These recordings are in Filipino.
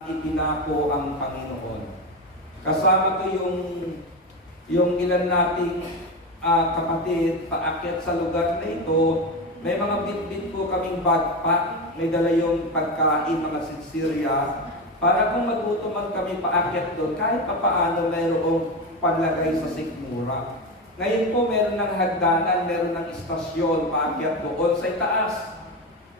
Ipinako ang Panginoon. Kasama ko yung ilan nating kapatid paakyat sa lugar na ito. May mga bit-bit po kaming backpack, may dala yung pagkain, mga sinsirya, para kung magutom man kami paakyat doon, kahit papaano mayroong panlagay sa sikmura. Ngayon po meron ng hagdanan, meron ng istasyon paakyat doon sa itaas.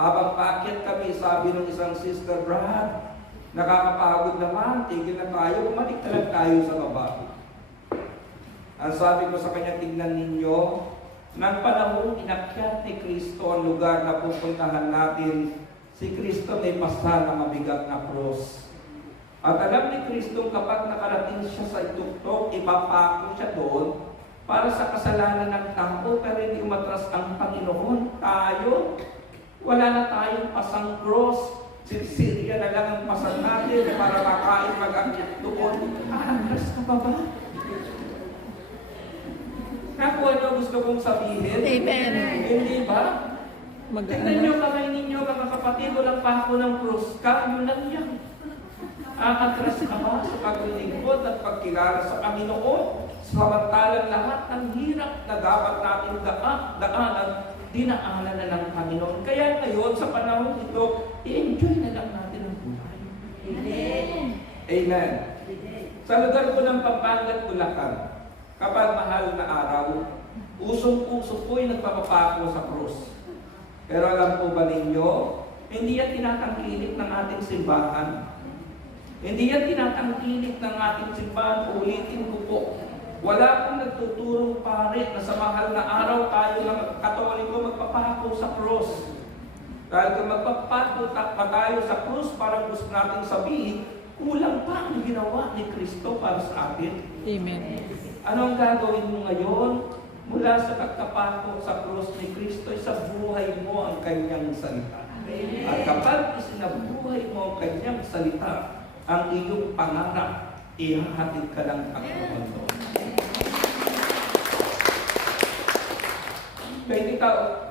Habang paakyat kami, sabi ng isang sister, Brad, nakakapagod naman, tigil na tayo, bumalik na lang tayo sa baba. Ang sabi ko sa kanya, tingnan ninyo, ng panahon inakyat ni Kristo ang lugar na pupuntahan natin, si Kristo may pasa na mabigat na cross. At alam ni Kristo kapag nakarating siya sa ituktok, ipapako siya doon para sa kasalanan ng tao, pero hindi umatras ang Panginoon. Tayo, wala na tayong pasang cross. Sinsirya na lang ang pasang natin para makain mag-akyat doon. Aatras ka pa ba? Nakuha niyo gusto kong sabihin? Amen. Hindi ba? Tignan niyo kamay ninyo, mga kapatid, walang pako ng krus. Kayo lang yan. Aatras ka ba sa paglilingkod at pagkilala sa Panginoon? Samantalang lahat ng hirap na dapat natin daanan, dinaanan na ng Panginoon. Kaya ngayon, sa panahon ito, i-enjoy na lang natin ang buhay. Amen. Amen. Sa lugar ko ng Pampanga, Bulacan, kapag mahal na araw, usong-puso po'y nagpapapako sa krus. Pero alam po ba ninyo, hindi yan tinatangkilik ng ating simbahan. Hindi yan tinatangkilik ng ating simbahan. Ulitin ko po. Wala pong nagtuturong pare na sa mahal na araw tayo ng Katoliko magpapako sa krus. Dahil kung magpapako tayo sa krus, parang gusto natin sabihin, kulang pa ang ginawa ni Kristo para sa atin. Amen. Anong gagawin mo ngayon? Mula sa pagkapako sa krus ni Kristo, sa buhay mo ang kanyang salita. Amen. At kapag isinabuhay mo ang kanyang salita, ang iyong pangarap, ihahatid ka ng Panginoon doon.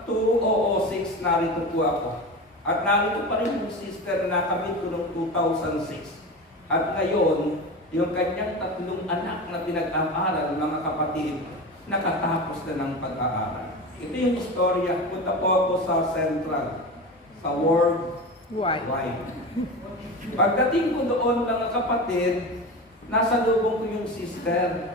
2006, narito po ako. At narito pa rin yung sister na nakamit ko noong 2006. At ngayon, yung kanyang 3 anak na pinag-aaral, mga kapatid, nakatapos na ng pag-aaral. Ito yung istorya. Punta po ako sa Central, sa Worldwide. Pagdating ko doon, mga kapatid, nasa lubong ko yung sister.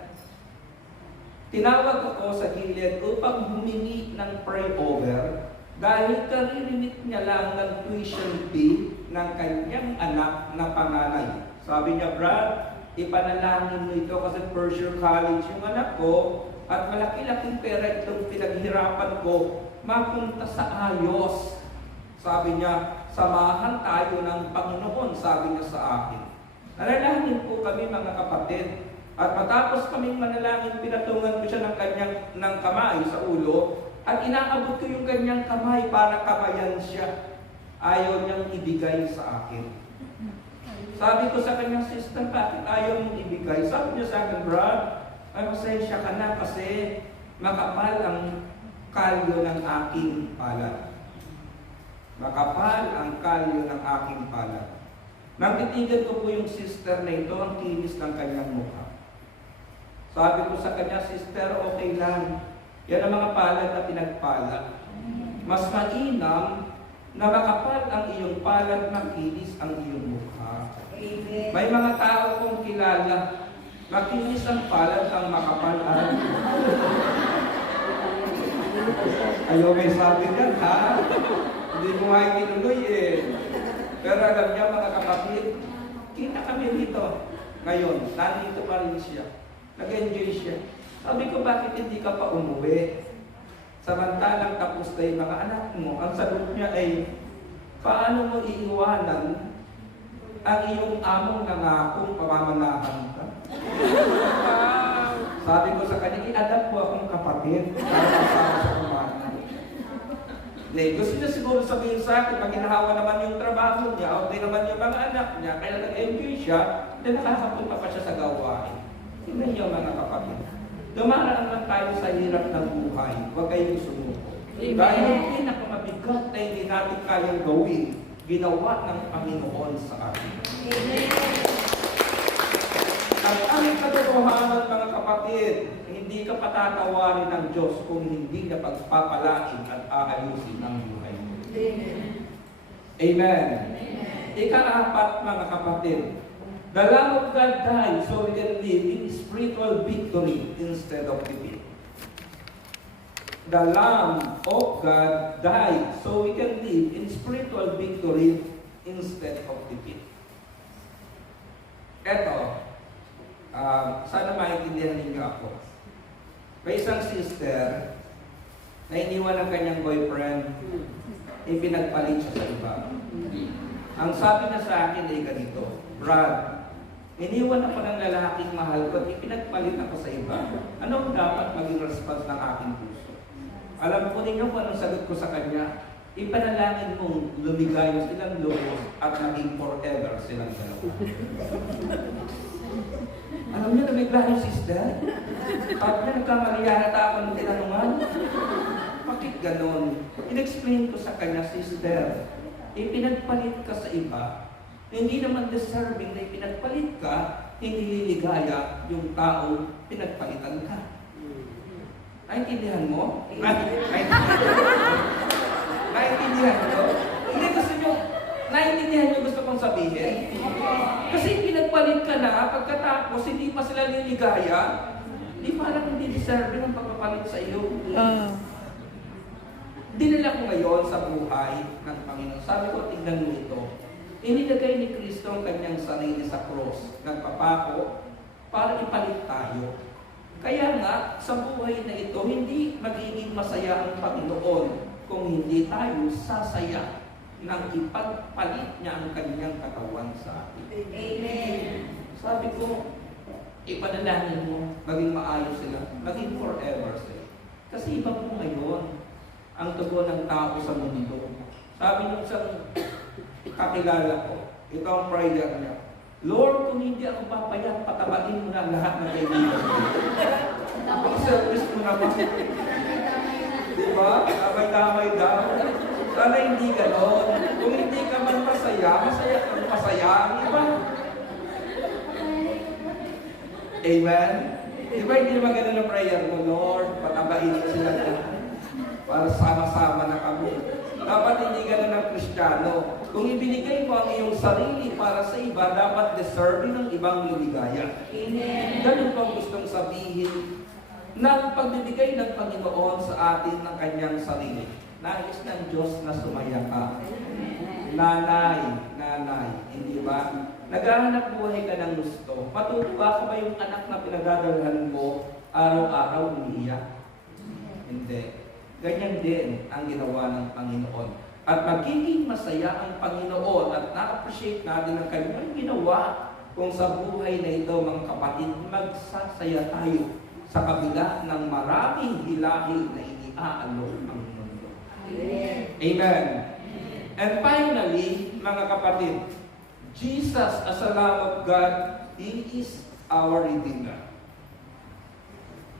Tinawag ako sa gilid upang humingi ng pray-over dahil karirimit niya lang ng tuition fee ng kanyang anak na panganay. Sabi niya, Brad, ipanalangin mo ito kasi first year college yung anak ko at malaki-laking pera itong pinaghirapan ko mapunta sa ayos. Sabi niya, samahan tayo ng Panginoon, sabi niya sa akin. Nanalangin po kami, mga kapatid. At matapos kaming manalangin, pinatungan ko siya ng kamay sa ulo at inaabot ko yung kanyang kamay para kamayan siya. Ayaw niyang ibigay sa akin. Sabi ko sa kanyang sister, bakit ayaw mong ibigay? Sabi niya sa akin, Brad, ay masensya ka na kasi makapal ang kalyo ng aking palad. Makapal ang kalyo ng aking palad. Nang titigan ko po yung sister na ito, ang kinis ng kanyang mukha. Sabi ko sa kanya, sister, okay lang. Yan ang mga palad na pinagpala. Mas mainam na makapal ang iyong palad, makinis ang iyong mukha. Amen. May mga tao kong kilala, makinis ang palad, ang makapal ang ayaw may sabi yan, ha? Hindi mo nga kinuloy eh. Pero alam niya, mga kapatid, kita kami dito. Ngayon, nandito pa rin siya. Nag-enjoy siya. Sabi ko, bakit hindi ka pa umuwi? Samantalang tapos na yung mga anak mo. Ang sagot niya ay, paano mo iiwanan ang iyong among nangakong pamamanahan ka? Sabi ko sa kanya, i-adapt po akong kapatid para kasama sa kumain. Gusto niya siguro sabihin sa akin, pag hinahawa naman yung trabaho niya, okay naman yung mga anak niya, kaya nag-enjoy siya, then nakakapunta pa siya sa gawain. Tingnan niyo, mga kapatid. Dumaraan lang tayo sa hirap ng buhay. Huwag kayong sumuko. Dahil yung pinakamabigat na hindi natin kayang gawin, ginawa ng Panginoon sa atin. Amen. kapatid, hindi ka patatawarin ng Diyos kung hindi niya pagpapalain at aayusin ang buhay mo. Amen. Ika-apat, mga kapatid, the Lamb of God died so we can live in spiritual victory instead of defeat. The Lamb of God died so we can live in spiritual victory instead of defeat. Eto, sana maintindihan ninyo ako. May isang sister na iniwan ng kanyang boyfriend, ipinagpalit siya sa iba. Ang sabi na sa akin ay ganito, Brad, iniwan ako ng lalaking mahal ko at ipinagpalit ako sa iba. Anong dapat maging response ng aking puso? Alam po ninyo kung anong sagot ko sa kanya? Ipanalangin mong lumigaya silang lubos at maging forever silang dalawa. Alam niyo, namigla yung sister? Sabi niya, nagkamaliyanat ako ng tinanungan. Bakit ganon? In-explain ko sa kanya, sister, ipinagpalit ka sa iba, hindi naman deserving na ipinagpalit ka, hindi liligaya yung tao pinagpalitan ka. Naintindihan mo? Naintindihan mo? Hindi, gusto nyo, naintindihan nyo gusto kong sabihin? Kasi pinagpalit ka na, pagkatapos hindi pa sila liligaya, di parang hindi deserving ang pagpapalit sa iyo. Dinala ko ngayon sa buhay ng Panginoon. Sabi ko, tingnan mo ito. Inilagay ni Kristo ang kanyang sarili sa cross, nagpapako, para ipalit tayo. Kaya nga, sa buhay na ito, hindi magiging masaya ang Panginoon kung hindi tayo sasaya nang ipagpalit niya ang kanyang katawan sa atin. Amen. Sabi ko, ipanalangin mo, maging maayos sila, maging forever sila. Kasi iba po ngayon ang tugon ng tao sa mundo. Sabi nung isang kakilala ko, ito ang prayer niya, Lord, kung hindi ako papayat, patabatin mo na lahat ng kaibigan ko. Pag-service mo naman. Diba? Damay-damay daw. Sana hindi ganon. Kung hindi ka man masaya, masaya kang masaya ang iba. Amen? Diba hindi naman ganon ang prayer mo, Lord, patabain sila na para sama-sama na kami. Dapat hindi ganon ang Kristiyano. Kung ibinigay mo ang iyong sarili para sa iba, dapat deserving ng ibang lumigaya. Amen. Ganun po ang gustong sabihin ng pagbibigay ng Panginoon sa atin ng kanyang sarili. Nais ng Diyos na sumaya ka. Nanay, hindi ba? Naghahanap buhay ka ng gusto. Matutuwa ka ba yung anak na pinagdadalhan mo araw-araw umiiyak? Hindi. Ganyan din ang ginawa ng Panginoon. At magiging masaya ang Panginoon at na-appreciate natin ang kanyang ginawa kung sa buhay na ito, mga kapatid, magsasaya tayo sa kabila ng maraming hilahil na iniaalok ang mundo. Amen. Amen. And finally, mga kapatid, Jesus as a Lamb of God, He is our Redeemer.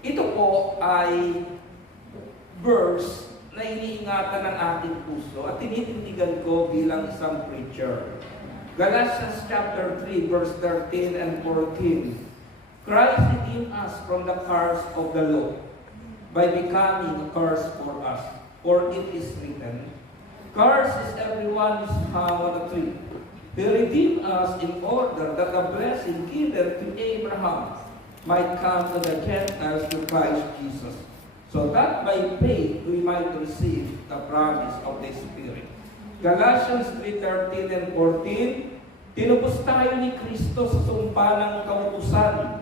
Ito po ay verse na iniingatan ng ating puso at tinitindigan ko bilang isang preacher. Galatians chapter 3, verse 13 and 14. Christ redeemed us from the curse of the law by becoming a curse for us. For it is written, cursed is everyone who is hung on a tree. He redeemed us in order that the blessing given to Abraham might come to the Gentiles through Christ Jesus, so that by faith we might receive the promise of the Spirit. Galatians 3:13 and 14, tinupos tayo ni Kristo sa sumpa ng kautusan,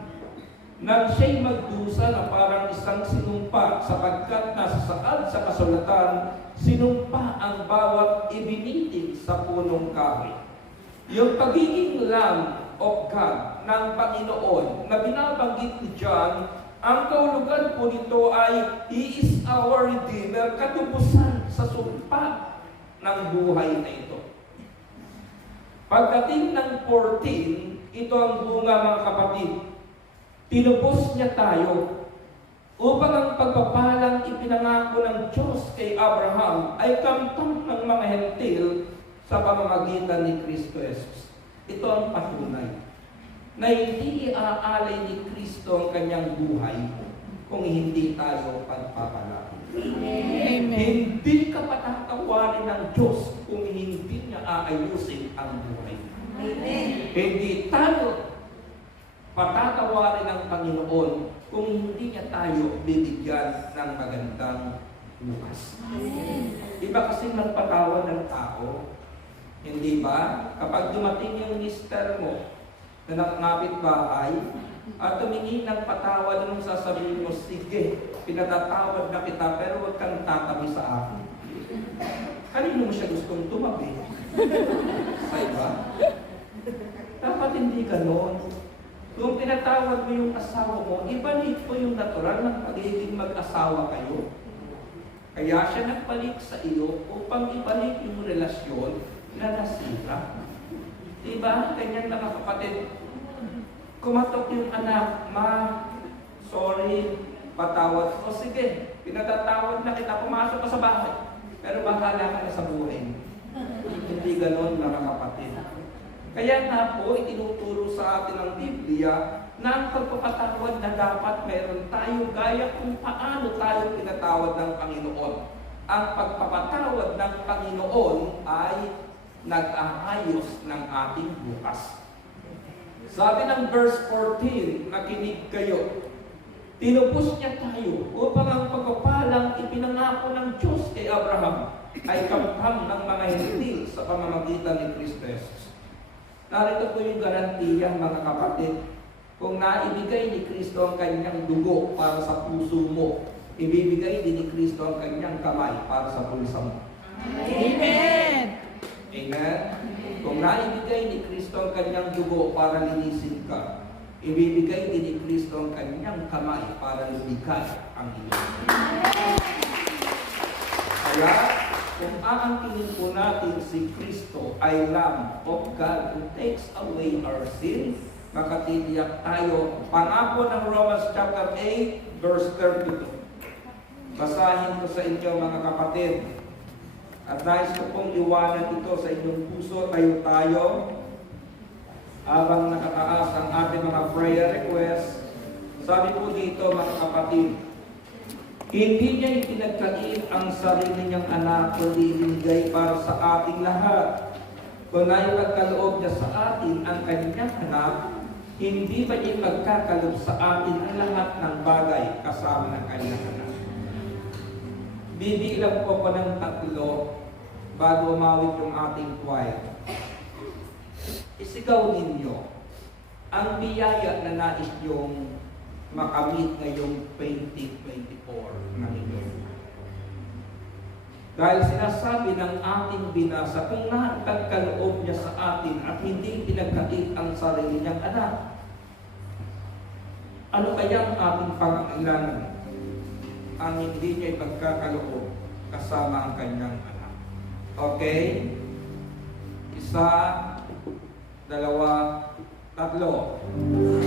nang siya'y magdusa na parang isang sinumpa, sapagkat nasa saad sa kasulatan, sinumpa ang bawat ibinitig sa punong kahoy. Yung pagiging Lamb of God ng Panginoon na binabanggit ni John, ang kaulugan po nito ay He is our Redeemer, katubusan sa sumpa ng buhay na ito. Pagdating ng 14, ito ang bunga, mga kapatid. Tinubos niya tayo upang ang pagpapalang ipinangako ng Diyos kay Abraham ay kamtam ng mga hentil sa pamamagitan ni Kristo Jesus. Ito ang patunay. na hindi iaalay ni Kristo ang kanyang buhay kung hindi tayo pagpapalain. Amen. Hindi ka patatawarin ng Diyos kung hindi niya aayusin ang buhay. Amen. Hindi tayo patatawarin ng Panginoon kung hindi niya tayo bibigyan ng magandang bukas. Iba kasi magpatawad ng tao. Hindi ba? Kapag dumating yung mister mo na nakangapit bahay at tumingin ng patawad, anong sasabihin mo? Sige, pinatatawad na kita pero huwag kang tatabi sa akin. Kanino mo siya gustong tumabi? Sa iba? Dapat hindi ganon. Kung pinatawad mo yung asawa mo, ibalik mo yung natural ng pagiging mag-asawa kayo. Kaya siya nagbalik sa iyo upang ibalik yung relasyon na nasira. Diba? Ganyan na mga kapatid. Kumatok yung anak, ma, sorry, patawad. O sige, pinatatawad na kita, pumasok ka sa bahay. Pero bahala ka na sa buhay. Hindi ganon mga kapatid. Kaya nga po, itinuturo sa atin ng Biblia na ang pagpapatawad na dapat meron tayo gaya kung paano tayo pinatawad ng Panginoon. Ang pagpapatawad ng Panginoon ay nag-aayos ng ating bukas. Sabi ng verse 14, nakinig kayo. Tinupos niya tayo upang ang pagpapalang ipinangako ng Diyos kay Abraham ay kamtam ng mga hindi sa pamamagitan ni Kristo Jesus. Narito po yung garantiya mga kapatid. Kung naibigay ni Kristo ang kanyang dugo para sa puso mo, ibibigay din ni Kristo ang kanyang kamay para sa bulsa mo. Amen. Amen? Kung naibigay ni Kristo ang kanyang dugo para linisin ka, ibibigay din ni Kristo ang kanyang kamay para lumikay ang iyong. Kaya, kung aangkinin po natin si Kristo ay Lamb of God who takes away our sins, makatitiyak tayo. Pangako ng Romans chapter 8, verse 32. Basahin ko sa inyo mga kapatid. At nais ko pong iwanan ito sa inyong puso. Tayo habang nakataas ang ating mga prayer requests. Sabi po dito mga kapatid, hindi niya ipinagkait ang sarili niyang anak, kundi ibinigay para sa ating lahat. Kung naipagkaloob niya sa atin ang kanyang anak, hindi ba niya ipagkakaloob sa atin ang lahat ng bagay kasama ng kanyang anak? Bibilang po ko ng 3 bago umawit yung ating choir. Isigaw ninyo ang biyaya na nais yung makamit ngayong 2024 ng inyo. Dahil sinasabi ng ating binasa, kung nakagkaloob niya sa atin at hindi pinagkait ang sarili niyang anak, ano kaya ang ating pangangailangan? Ang hindi niya ipagkakaloob kasama ang kanyang anak. Okay? 1, 2, 3.